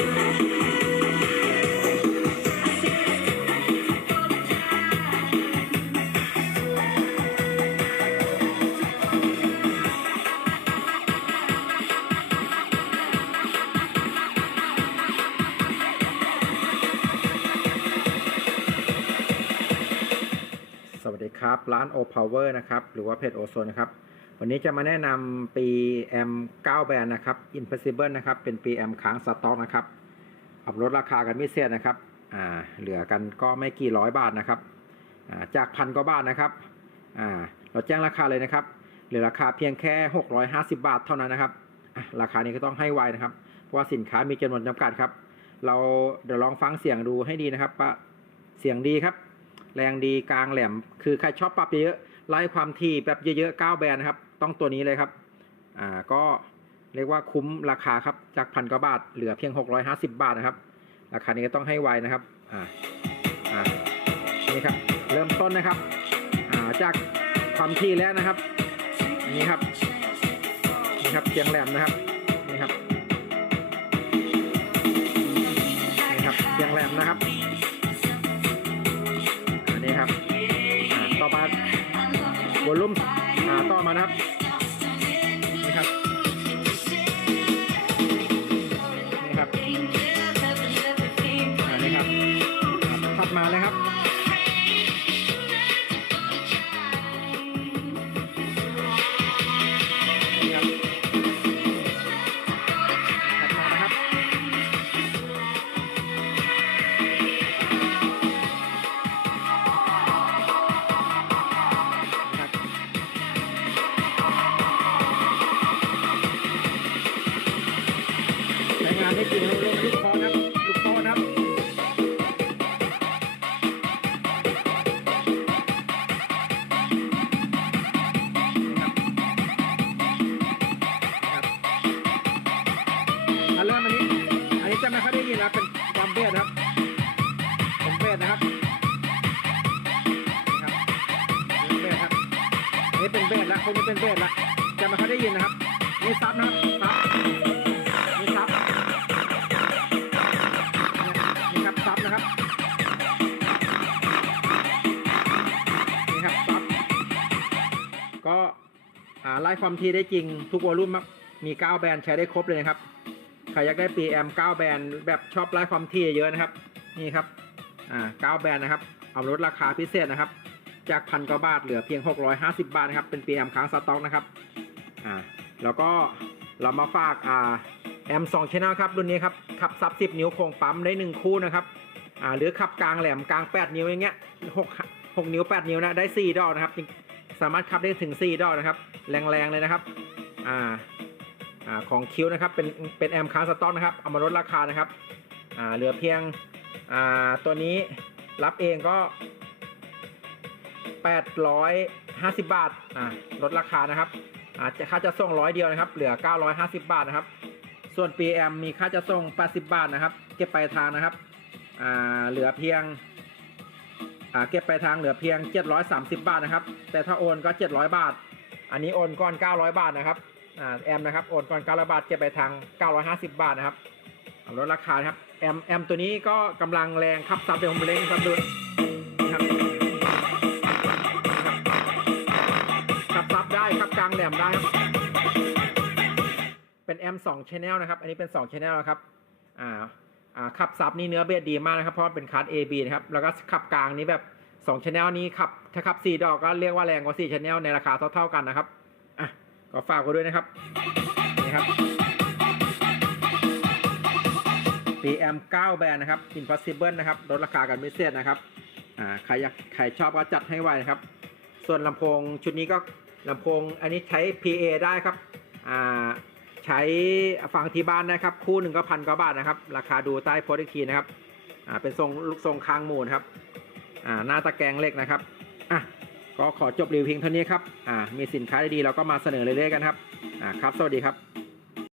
สวัสดีครับ ร้าน O Power นะครับ หรือว่าเพจ O Zone นะครับ วันนี้จะมาแนะนำปี M 9แบรนด์นะครับ Impossible นะครับ เป็นปี M ค้างสต็อกนะครับปรับลดราคากันไม่เสียนะครับอ่าเหลือกันก็ไม่กี่ร้อยบาทนะครับอ่าจากพันกว่าบาทนะครับอ่าเราแจ้งราคาเลยนะครับ เหลือราคาเพียงแค่ 650 บาทเท่านั้นนะครับราคานี้ก็ต้องให้ไวนะครับ เพราะว่าสินค้ามีจำนวนจำกัดครับ เราเดี๋ยวลองฟังเสียงดูให้ดีนะครับว่าเสียงดีครับ แรงดีกลางแหลม คือใครชอบปรับเยอะ ไล่ความถี่แบบเยอะๆ9แบรนด์นะครับ ต้องตัวนี้เลยครับ อ่า ก็เรียกว่าคุ้มราคาครับ จากพันกว่าบาท เหลือเพียง 650 บาทนะครับ ราคานี้ก็ต้องให้ไวนะครับ อ่า อ่า นี่ครับ เริ่มต้นนะครับ อ่า จากความถี่แล้วนะครับ นี่ครับ นี่ครับเสียงแหลมนะครับ ใช้งานได้จริงลูกลูกคอนะครับลูกคอนะครับนะครับนะครับอะเริ่มอันนี้ อันนี้จะไม่ค่อยได้ยินนะเป็นความเบสนะครับเป็นเบสนะครับครับเป็นเบสครับนี่เป็นเบสแล้วคนนี้เป็นเบสล้วจะไม่ค่อยได้ยินนะครับนี่ซับนะครับซับ ไล่ความทีได้จริงทุกวอลลุ่มมี 9 แบรนด์ใช้ได้ครบเลยนะครับ ใครอยากได้ PM 9แบรนด์แบบชอบไล่ความทีเยอะนะครับ นี่ครับอ่า9แบรนด์นะครับเอาลดราคาพิเศษนะครับ จากพันกว่าบาทเหลือเพียง 650 บาทนะครับ เป็น PM ค้างสต็อกนะครับอ่าแล้วก็เรามาฝากอ่า M 2 Channel ครับรุ่นนี้ครับขับซับ10นิ้วโครงปั๊มได้1คู่นะครับอ่าหรือขับกลางแหลมกลาง8นิ้วอย่างเงี้ย6 6นิ้ว8นิ้วนะได้4ดอกนะครับ สามารถขับได้ถึง 4 ดอกนะครับ แรงๆเลยนะครับ อ่า อ่า ของคิวนะครับ เป็น เป็นแอมค้างสต็อกนะครับ เอามาลดราคานะครับ อ่า เหลือเพียง อ่า ตัวนี้รับเองก็ 850 บาท อ่า ลดราคานะครับ อ่าจะค่าจะส่งร้อยเดียวนะครับ เหลือ 950 บาทนะครับ ส่วน PM มีค่าจะส่ง 80 บาทนะครับ เก็บปลายทางนะครับ อ่า เหลือเพียง เก็บไปทางเหลือเพียง 730 บาทนะครับ แต่ถ้าโอนก็ 700 บาท อันนี้โอนก่อน 900 บาทนะครับแอมนะครับโอนก่อน 900 บาทเก็บปลายทาง 950 บาทนะครับลดราคาครับแอมแอมตัวนี้ก็กำลังแรงขับซับเดี๋ยวผมเล็งซับดูนะครับขับซับได้ขับกลางแหลมได้ครับเป็น M2 Channel นะครับ อันนี้เป็น2 Channel นะครับอ่า อ่าขับซับนี่เนื้อเบสดีมากนะครับเพราะว่าเป็นคัส AB นะครับแล้วก็ขับกลางนี้แบบ2 Channel นี้ขับถ้าขับ 4 ดอกก็เรียกว่าแรงกว่า4 Channel ในราคาเท่าๆกันนะครับอะก็ฝากไว้ด้วยนะครับนี่ครับ PM 9แบรนด์นะครับ Impossible นะครับลดราคากันไม่เสียนะครับอ่าใครอยากใครชอบก็จัดให้ไวนะครับ ส่วนลำโพงชุดนี้ก็ลำโพงอันนี้ใช้ PA ได้ครับอ่า ใช้ฟังที่บ้านนะครับ คู่หนึ่งก็พันกว่าบาทนะครับ ราคาดูใต้โพสต์อีกทีนะครับอ่าเป็นทรงลูกทรงคางหมูนครับอ่าหน้าตะแกรงเล็กนะครับอะก็ขอจบรีวิวเพียงเท่านี้ครับอ่ามีสินค้าดีๆเราก็มาเสนอเรื่อยๆกันครับอ่าครับ สวัสดีครับ